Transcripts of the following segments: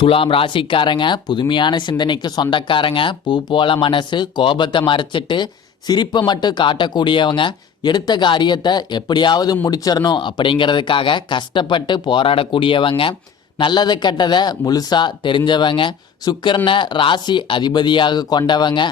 துலாம் ராசிக்காரங்க புதுமையான சிந்தனைக்கு சொந்தக்காரங்க. பூ போல மனசு, கோபத்தை மறைச்சிட்டு சிரிப்பை மட்டும் காட்டக்கூடியவங்க. எடுத்த காரியத்தை எப்படியாவது முடிச்சிடணும் அப்படிங்கிறதுக்காக கஷ்டப்பட்டு போராடக்கூடியவங்க. நல்லது கெட்டதை முழுசா தெரிஞ்சவங்க. சுக்கிரனை ராசி அதிபதியாக கொண்டவங்க.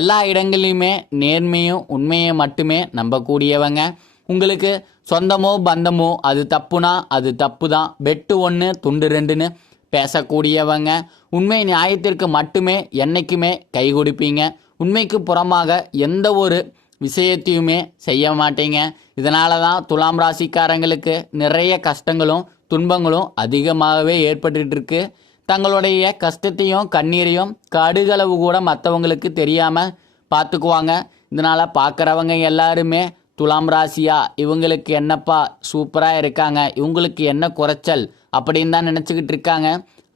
எல்லா இடங்கள்லையுமே நேர்மையும் உண்மையை மட்டுமே நம்பக்கூடியவங்க. உங்களுக்கு சொந்தமோ பந்தமோ அது தப்புனா அது தப்பு தான், வெட்டு ஒன்று துண்டு ரெண்டுன்னு பேசக்கூடியவங்க. உண்மை நியாயத்திற்கு மட்டுமே என்றைக்குமே கை கொடுப்பீங்க. உண்மைக்கு புறமாக எந்த ஒரு விஷயத்தையுமே செய்ய மாட்டீங்க. இதனால தான் துலாம் ராசிக்காரங்களுக்கு நிறைய கஷ்டங்களும் துன்பங்களும் அதிகமாகவே ஏற்பட்டுட்டு இருக்கு. தங்களுடைய கஷ்டத்தையும் கண்ணீரையும் கடுகளவு கூட மற்றவங்களுக்கு தெரியாமல் பார்த்துக்குவாங்க. இதனால் பார்க்குறவங்க எல்லாருமே துலாம் ராசியா, இவங்களுக்கு என்னப்பா சூப்பராக இருக்காங்க, இவங்களுக்கு என்ன குறைச்சல் அப்படின்னு தான் நினச்சிக்கிட்டு இருக்காங்க.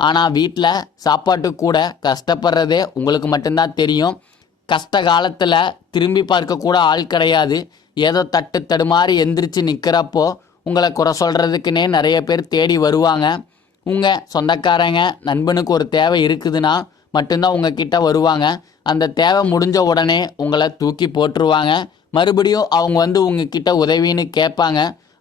ஆனால் வீட்டில் சாப்பாட்டுக்கு கூட கஷ்டப்படுறதே உங்களுக்கு மட்டும்தான் தெரியும். கஷ்ட காலத்தில் திரும்பி பார்க்கக்கூட ஆள் கிடையாது. ஏதோ தட்டு தடுமாறி எந்திரிச்சு நிற்கிறப்போ உங்களை குறை சொல்கிறதுக்குன்னே நிறைய பேர் தேடி வருவாங்க. உங்கள் சொந்தக்காரங்க நண்பனுக்கு ஒரு தேவை இருக்குதுன்னா மட்டும்தான் உங்ககிட்ட வருவாங்க. அந்த தேவை முடிஞ்ச உடனே உங்களை தூக்கி போட்டுருவாங்க. மறுபடியும் அவங்க வந்து உங்ககிட்ட உதவின்னு கேட்பாங்க.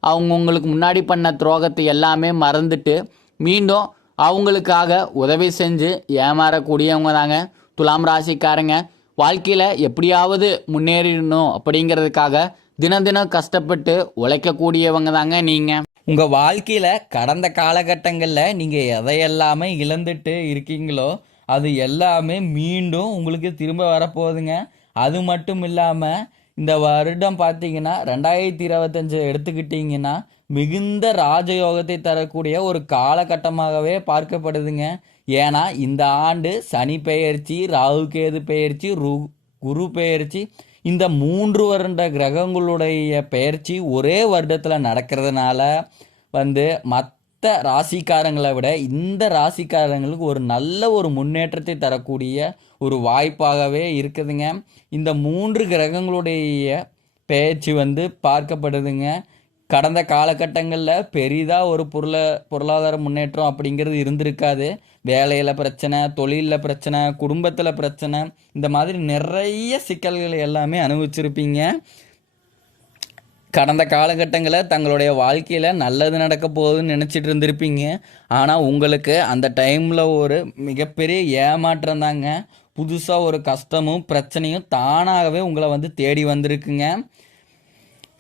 அவங்க உங்களுக்கு முன்னாடி பண்ண துரோகத்தை எல்லாமே மறந்துட்டு மீண்டும் அவங்களுக்காக உதவி செஞ்சு ஏமாறக்கூடியவங்க தாங்க துலாம் ராசிக்காரங்க. வாழ்க்கையில் எப்படியாவது முன்னேறிடணும் அப்படிங்கிறதுக்காக தினம் தினம் கஷ்டப்பட்டு உழைக்கக்கூடியவங்க தாங்க நீங்கள். உங்கள் வாழ்க்கையில் கடந்த காலகட்டங்களில் நீங்கள் எதையெல்லாமே இழந்துட்டு இருக்கீங்களோ அது எல்லாமே மீண்டும் உங்களுக்கு திரும்ப வரப்போகுதுங்க. அது மட்டும் இல்லாமல் இந்த வருடம் பார்த்தீங்கன்னா 2025 எடுத்துக்கிட்டிங்கன்னா மிகுந்த ராஜயோகத்தை தரக்கூடிய ஒரு காலகட்டமாகவே பார்க்கப்படுதுங்க. ஏன்னா இந்த ஆண்டு சனி பெயர்ச்சி, ராகு கேது பெயர்ச்சி, குரு பெயர்ச்சி, இந்த 3 வருட கிரகங்களுடைய பெயர்ச்சி ஒரே வருடத்தில் நடக்கிறதுனால மற்ற ராசிக்காரங்களை விட இந்த ராசிக்காரங்களுக்கு ஒரு நல்ல ஒரு முன்னேற்றத்தை தரக்கூடிய ஒரு வாய்ப்பாகவே இருக்குதுங்க. இந்த 3 கிரகங்களுடைய பெயர்ச்சி பார்க்கப்படுதுங்க. கடந்த காலகட்டங்களில் பெரிதாக ஒரு பொருளாதார முன்னேற்றம் அப்படிங்கிறது இருந்திருக்காது. வேலையில் பிரச்சனை, தொழிலில் பிரச்சனை, குடும்பத்தில் பிரச்சனை, இந்த மாதிரி நிறைய சிக்கல்கள் எல்லாமே அனுபவிச்சிருப்பீங்க. கடந்த காலகட்டங்களில் தங்களுடைய வாழ்க்கையில் நல்லது நடக்க போகுதுன்னு நினச்சிட்டு இருந்திருப்பீங்க. ஆனால் உங்களுக்கு அந்த டைமில் ஒரு மிகப்பெரிய ஏமாற்றம் தாங்க. புதுசாக ஒரு கஷ்டமும் பிரச்சனையும் தானாகவே உங்களை தேடி வந்திருக்குங்க.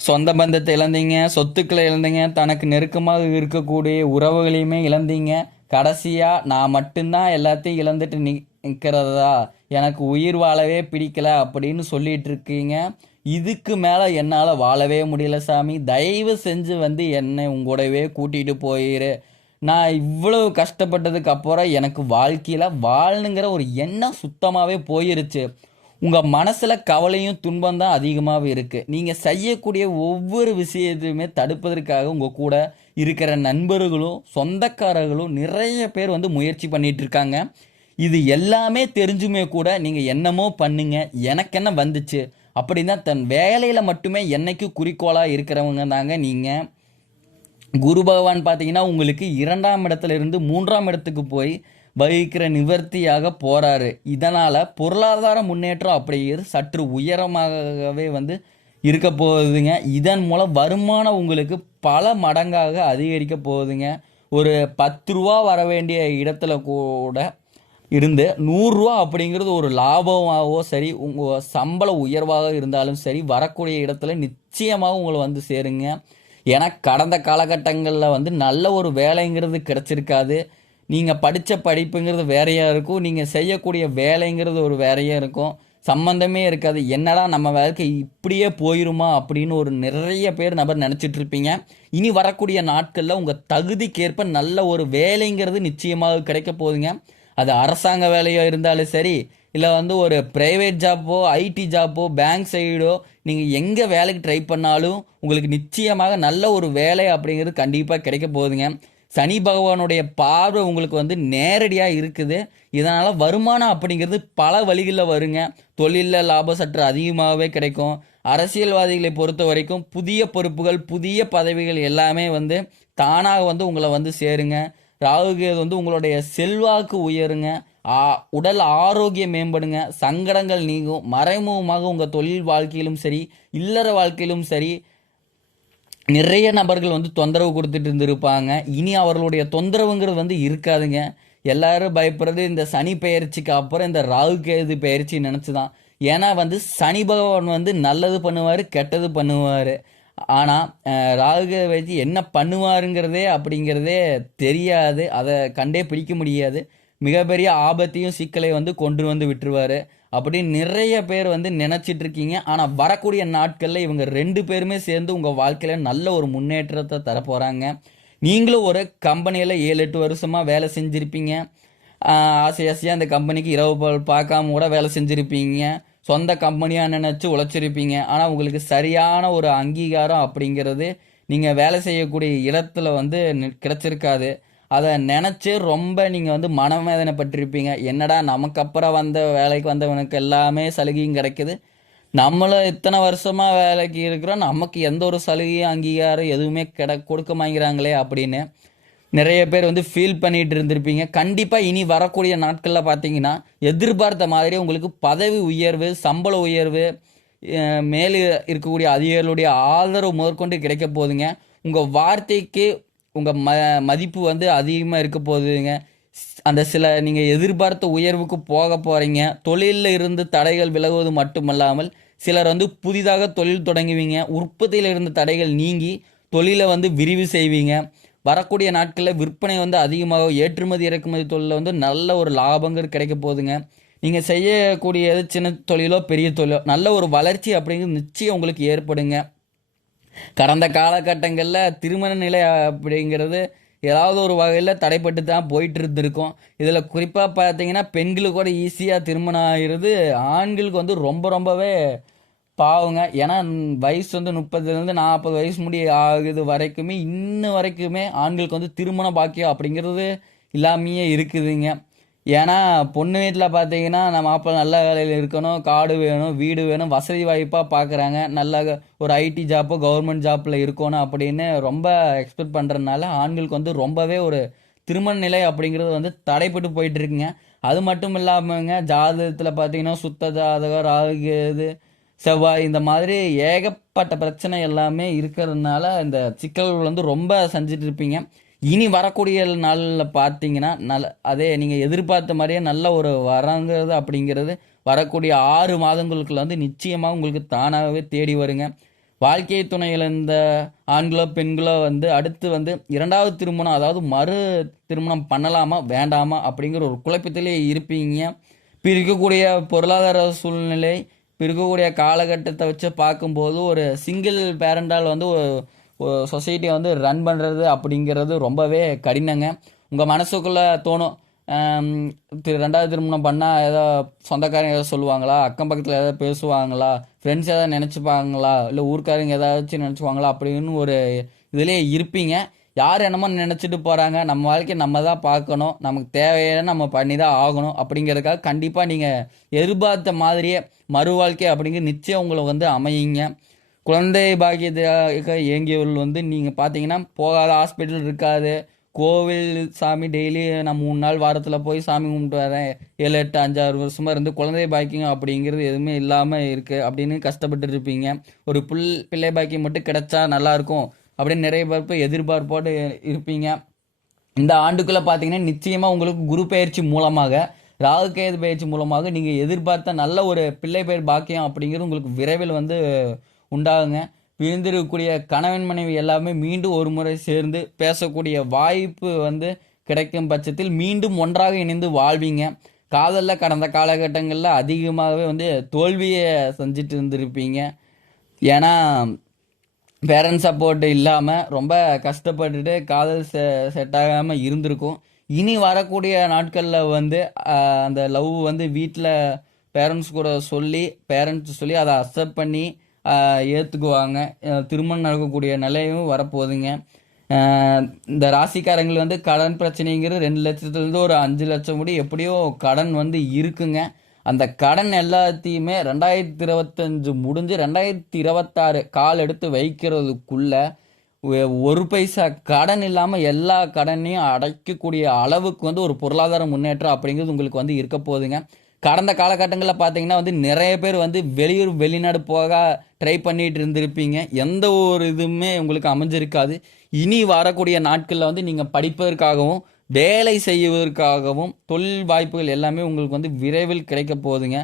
சொந்த பந்தத்தை இழந்தீங்க, சொத்துக்களை இழந்தீங்க, தனக்கு நெருக்கமாக இருக்கக்கூடிய உறவுகளையுமே இழந்தீங்க. கடைசியாக நான் மட்டும்தான் எல்லாத்தையும் இழந்துட்டு நிற்கிறதா, எனக்கு உயிர் வாழவே பிடிக்கல அப்படின்னு சொல்லிட்டு இருக்கீங்க. இதுக்கு மேலே என்னால் வாழவே முடியல சாமி, தயவு செஞ்சு என்னை உங்களோடவே கூட்டிகிட்டு போயிரு. நான் இவ்வளவு கஷ்டப்பட்டதுக்கு அப்புறம் எனக்கு வாழ்க்கையில் வாழணுங்கிற ஒரு எண்ணம் சுத்தமாகவே போயிருச்சு. உங்கள் மனசில் கவலையும் துன்பம் தான் அதிகமாகவே இருக்குது. நீங்கள் செய்யக்கூடிய ஒவ்வொரு விஷயத்தையுமே தடுப்பதற்காக உங்கள் கூட இருக்கிற நண்பர்களும் சொந்தக்காரர்களும் நிறைய பேர் முயற்சி பண்ணிகிட்டு இருக்காங்க. இது எல்லாமே தெரிஞ்சுமே கூட நீங்கள் என்னமோ பண்ணுங்க, எனக்கு என்ன வந்துச்சு அப்படின்னா தன் வேலையில் மட்டுமே என்னைக்கு குறிக்கோளாக இருக்கிறவங்க தாங்க நீங்கள். குரு பகவான் பார்த்தீங்கன்னா உங்களுக்கு 2ஆம் இடத்துல இருந்து 3ஆம் இடத்துக்கு போய் வகிக்கிற நிவர்த்தியாக போகிறாரு. இதனால் பொருளாதார முன்னேற்றம் அப்படிங்கிறது சற்று உயரமாகவே இருக்க போகுதுங்க. இதன் மூலம் வருமானம் உங்களுக்கு பல மடங்காக அதிகரிக்க போகுதுங்க. ஒரு 10 ரூபா வர வேண்டிய இடத்துல கூட இருந்து 100 ரூபா அப்படிங்கிறது ஒரு லாபமாகவோ சரி, உங்கள் சம்பள உயர்வாக இருந்தாலும் சரி, வரக்கூடிய இடத்துல நிச்சயமாக உங்களை சேருங்க. ஏன்னா கடந்த காலகட்டங்களில் நல்ல ஒரு வேலைங்கிறது கிடச்சிருக்காது. நீங்கள் படித்த படிப்புங்கிறது வேறையாக இருக்கும், நீங்கள் செய்யக்கூடிய வேலைங்கிறது ஒரு வேறையாக இருக்கும், சம்மந்தமே இருக்காது. என்னடா நம்ம வேலைக்கு இப்படியே போயிருமா அப்படின்னு ஒரு நிறைய பேர் நபர் நினச்சிட்டு இருப்பீங்க. இனி வரக்கூடிய நாட்களில் உங்கள் தகுதிக்கேற்ப நல்ல ஒரு வேலைங்கிறது நிச்சயமாக கிடைக்க போகுதுங்க. அது அரசாங்க வேலையோ இருந்தாலும் சரி, இல்லை ஒரு ப்ரைவேட் ஜாப்போ, ஐடி ஜாப்போ, பேங்க் சைடோ, நீங்கள் எங்கே வேலைக்கு ட்ரை பண்ணாலும் உங்களுக்கு நிச்சயமாக நல்ல ஒரு வேலை அப்படிங்கிறது கண்டிப்பாக கிடைக்க போகுதுங்க. சனி பகவானுடைய பார்வை உங்களுக்கு நேரடியாக இருக்குது. இதனால் வருமானம் அப்படிங்கிறது பல வழிகளில் வருங்க. தொழிலில் லாபம் சற்று அதிகமாகவே கிடைக்கும். அரசியல்வாதிகளை பொறுத்த வரைக்கும் புதிய பொறுப்புகள், புதிய பதவிகள் எல்லாமே தானாக உங்களை சேருங்க. ராகு கேது வந்து உங்களுடைய செல்வாக்கு உயருங்க, உடல் ஆரோக்கியம் மேம்படுங்க, சங்கடங்கள் நீங்கும், மறைமுகமாக உங்கள் தொழில் வாழ்க்கையிலும் சரி இல்லற வாழ்க்கையிலும் சரி நிறைய நபர்கள் வந்து தொந்தரவு கொடுத்துட்டு இருந்திருப்பாங்க. இனி அவர்களுடைய தொந்தரவுங்கிறது வந்து இருக்காதுங்க. எல்லாரும் பயப்படுறது இந்த சனி பெயர்ச்சிக்கு அப்புறம் இந்த ராகு கேது பெயர்ச்சி நினச்சி தான். ஏன்னா வந்து சனி பகவான் வந்து நல்லது பண்ணுவார், கெட்டது பண்ணுவார். ஆனால் ராகு கேது வச்சு என்ன பண்ணுவாருங்கிறதே அப்படிங்கிறதே தெரியாது. அதை கண்டே பிடிக்க முடியாது. மிகப்பெரிய ஆபத்தையும் சிக்கலை வந்து கொண்டு வந்து விட்டுருவார். அப்படி நிறைய பேர் வந்து நினச்சிட்டு இருக்கீங்க. ஆனால் வரக்கூடிய நாட்களில் இவங்க 2 பேருமே சேர்ந்து உங்கள் வாழ்க்கையில் நல்ல ஒரு முன்னேற்றத்தை தரப்போகிறாங்க. நீங்களும் ஒரு கம்பெனியில் 7-8 வருஷமாக வேலை செஞ்சுருப்பீங்க. ஆசை ஆசையாக அந்த கம்பெனிக்கு இரவு பகல் பார்க்காம கூட வேலை செஞ்சுருப்பீங்க. சொந்த கம்பெனியாக நினச்சி உழைச்சிருப்பீங்க. ஆனால் உங்களுக்கு சரியான ஒரு அங்கீகாரம் அப்படிங்கிறது நீங்கள் வேலை செய்யக்கூடிய இடத்துல வந்து கிடைச்சிருக்காது. அதை நினச்சி ரொம்ப நீங்கள் வந்து மனவேதனைப்பட்டிருப்பீங்க. என்னடா நமக்கு அப்புறம் வந்த வேலைக்கு வந்தவனுக்கு எல்லாமே சலுகையும் கிடைக்குது, நம்மளும் இத்தனை வருஷமாக வேலைக்கு இருக்கிறோம், நமக்கு எந்த ஒரு சலுகையும் அங்கீகாரம் எதுவுமே கொடுக்க மாட்டேங்கிறாங்களே அப்படின்னு நிறைய பேர் வந்து ஃபீல் பண்ணிட்டு இருந்திருப்பீங்க. கண்டிப்பாக இனி வரக்கூடிய நாட்களில் பார்த்தீங்கன்னா எதிர்பார்த்த மாதிரி உங்களுக்கு பதவி உயர்வு, சம்பள உயர்வு, மேலே இருக்கக்கூடிய அதிகாரிகளுடைய ஆதரவு முதற்கொண்டு கிடைக்க போகுதுங்க. உங்கள் வார்த்தைக்கு உங்கள் மதிப்பு வந்து அதிகமாக இருக்க போகுதுங்க. அந்த சில நீங்கள் எதிர்பார்த்த உயர்வுக்கு போக போகிறீங்க. தொழிலில் இருந்து தடைகள் விலகுவது மட்டுமல்லாமல் சிலர் வந்து புதிதாக தொழில் தொடங்குவீங்க. உற்பத்தியில் இருந்த தடைகள் நீங்கி தொழிலை வந்து விரிவு செய்வீங்க. வரக்கூடிய நாட்களில் விற்பனை வந்து அதிகமாக ஏற்றுமதி இறக்குமதி தொழிலில் வந்து நல்ல ஒரு லாபங்கள் கிடைக்க போகுதுங்க. நீங்கள் செய்யக்கூடியது சின்ன தொழிலோ பெரிய தொழிலோ நல்ல ஒரு வளர்ச்சி அப்படிங்கிறது நிச்சயம் உங்களுக்கு ஏற்படுங்க. கடந்த காலகட்டங்களில் திருமண நிலை அப்படிங்கிறது ஏதாவது ஒரு வகையில் தடைப்பட்டு தான் போயிட்டு இருந்திருக்கும். இதில் குறிப்பாக பார்த்தீங்கன்னா பெண்களுக்கு கூட ஈஸியாக திருமணம் ஆகிறது, ஆண்களுக்கு வந்து ரொம்பவே பாவங்க. ஏன்னா வயசு வந்து 30லேருந்து 40 வயசு ஆகுது வரைக்குமே இன்ன வரைக்குமே ஆண்களுக்கு வந்து திருமண பாக்கியம் அப்படிங்கிறது இல்லாமையே இருக்குதுங்க. ஏன்னா பொண்ணு வீட்டில் பார்த்தீங்கன்னா நம்ம மாப்பிள்ளை நல்ல வேலையில் இருக்கணும், காடு வேணும், வீடு வேணும், வசதி வாய்ப்பாக பார்க்குறாங்க. நல்ல ஒரு ஐடி ஜாப்போ கவர்மெண்ட் ஜாப்பில் இருக்கணும் அப்படின்னு ரொம்ப எக்ஸ்பெக்ட் பண்ணுறதுனால ஆண்களுக்கு வந்து ரொம்பவே ஒரு திருமண நிலை அப்படிங்கிறது வந்து தடைப்பட்டு போயிட்டு இருக்குங்க. அது மட்டும் இல்லாமங்க ஜாதகத்தில் பார்த்தீங்கன்னா சுத்த ஜாதகம், ராகு, செவ்வாய் இந்த மாதிரி ஏகப்பட்ட பிரச்சனை எல்லாமே இருக்கிறதுனால இந்த சிக்கல்கள் வந்து ரொம்ப செஞ்சுட்டு இருப்பீங்க. இனி வரக்கூடிய நாளில் பார்த்தீங்கன்னா அதே நீங்கள் எதிர்பார்த்த மாதிரியே நல்ல ஒரு வரங்கிறது அப்படிங்கிறது வரக்கூடிய 6 மாதங்களுக்குள்ள வந்து நிச்சயமாக உங்களுக்கு தானாகவே தேடி வருங்க. வாழ்க்கை துணையில் இந்த ஆண்களோ பெண்களோ வந்து அடுத்து வந்து 2வது திருமணம், அதாவது மறு திருமணம் பண்ணலாமா வேண்டாமா அப்படிங்கிற ஒரு குழப்பத்திலே இருப்பீங்க. இப்போ இருக்கக்கூடிய பொருளாதார சூழ்நிலை, இப்போ இருக்கக்கூடிய காலகட்டத்தை வச்சு பார்க்கும்போது ஒரு சிங்கிள் பேரண்டால் வந்து சொசைட்டியை வந்து ரன் பண்ணுறது அப்படிங்கிறது ரொம்பவே கடினங்க. உங்கள் மனசுக்குள்ளே தோணும், 2வது திருமணம் பண்ணால் ஏதோ சொந்தக்காரங்க ஏதாவது சொல்லுவாங்களா, அக்கம் பக்கத்தில் ஏதாவது பேசுவாங்களா, ஃப்ரெண்ட்ஸ் ஏதாவது நினச்சிப்பாங்களா, இல்லை ஊர்க்காரங்க ஏதாச்சும் நினச்சிப்பாங்களா அப்படின்னு ஒரு இதிலே இருப்பீங்க. யார் என்னமோ நினச்சிட்டு போகிறாங்க, நம்ம வாழ்க்கையை நம்ம தான் பார்க்கணும், நமக்கு தேவையான நம்ம பண்ணி தான் ஆகணும் அப்படிங்கிறதுக்காக கண்டிப்பாக நீங்கள் எதிர்பார்த்த மாதிரியே மறு வாழ்க்கை அப்படிங்கிற நிச்சயம் உங்களை வந்து அமையுங்க. குழந்தை பாக்கியத்துக்காக இயங்கியவர்கள் வந்து நீங்கள் பார்த்தீங்கன்னா போகாத ஹாஸ்பிட்டல் இருக்காது. கோவில் சாமி டெய்லி நான் 3 நாள் வாரத்தில் போய் சாமி கும்பிட்டு வரேன், 7, 8, 5, 6 வருஷமாக இருந்து குழந்தை பாக்கியம் அப்படிங்கிறது எதுவுமே இல்லாமல் இருக்குது அப்படின்னு கஷ்டப்பட்டு இருப்பீங்க. ஒரு பிள்ளை பாக்கியம் மட்டும் கிடைச்சா நல்லாயிருக்கும் அப்படின்னு நிறைய பேர் எதிர்பார்ப்போடு இருப்பீங்க. இந்த ஆண்டுக்குள்ளே பார்த்தீங்கன்னா நிச்சயமாக உங்களுக்கு குரு பயிற்சி மூலமாக, ராகு கேது பயிற்சி மூலமாக நீங்கள் எதிர்பார்த்த நல்ல ஒரு பிள்ளை பெயர் பாக்கியம் அப்படிங்கிறது உங்களுக்கு விரைவில் வந்து உண்டாகுங்க. பிரிந்திருக்கக்கூடிய கணவன் மனைவி எல்லாமே மீண்டும் ஒரு முறை சேர்ந்து பேசக்கூடிய வாய்ப்பு வந்து கிடைக்கும் பட்சத்தில் மீண்டும் ஒன்றாக இணைந்து வாழ்வீங்க. காதலில் கடந்த காலகட்டங்களில் அதிகமாகவே வந்து தோல்வியை செஞ்சுட்டு இருந்திருப்பீங்க. ஏன்னா பேரண்ட்ஸ் சப்போர்ட் இல்லாமல் ரொம்ப கஷ்டப்பட்டுட்டு காதல் செட் ஆகாமல் இருந்திருக்கும். இனி வரக்கூடிய நாட்களில் வந்து அந்த லவ் வந்து வீட்டில் பேரண்ட்ஸ் கூட பேரண்ட்ஸ் சொல்லி அதை அக்செப்ட் பண்ணி ஏற்றுக்குவாங்க. திருமணம் நடக்கக்கூடிய நிலையும் வரப்போகுதுங்க. இந்த ராசிக்காரங்கள் வந்து கடன் பிரச்சனைங்கிறது 2 லட்சத்துலேருந்து ஒரு 5 லட்சம் முடி எப்படியோ கடன் வந்து இருக்குங்க. அந்த கடன் எல்லாத்தையுமே 2025 முடிஞ்சு 2026 கால் எடுத்து வைக்கிறதுக்குள்ள ஒரு பைசா கடன் இல்லாமல் எல்லா கடனையும் அடைக்கக்கூடிய அளவுக்கு வந்து ஒரு பொருளாதார முன்னேற்றம் அப்படிங்கிறது உங்களுக்கு வந்து இருக்க போகுதுங்க. கடந்த காலகட்டங்களில் பார்த்தீங்கன்னா வந்து நிறைய பேர் வந்து வெளியூர் வெளிநாடு போக ட்ரை பண்ணிட்டு இருந்திருப்பீங்க. எந்த ஒரு இதுவுமே உங்களுக்கு அமைஞ்சிருக்காது. இனி வரக்கூடிய நாட்களில் வந்து நீங்கள் படிப்பதற்காகவும் வேலை செய்வதற்காகவும் தொழில் வாய்ப்புகள் எல்லாமே உங்களுக்கு வந்து விரைவில் கிடைக்க போகுதுங்க.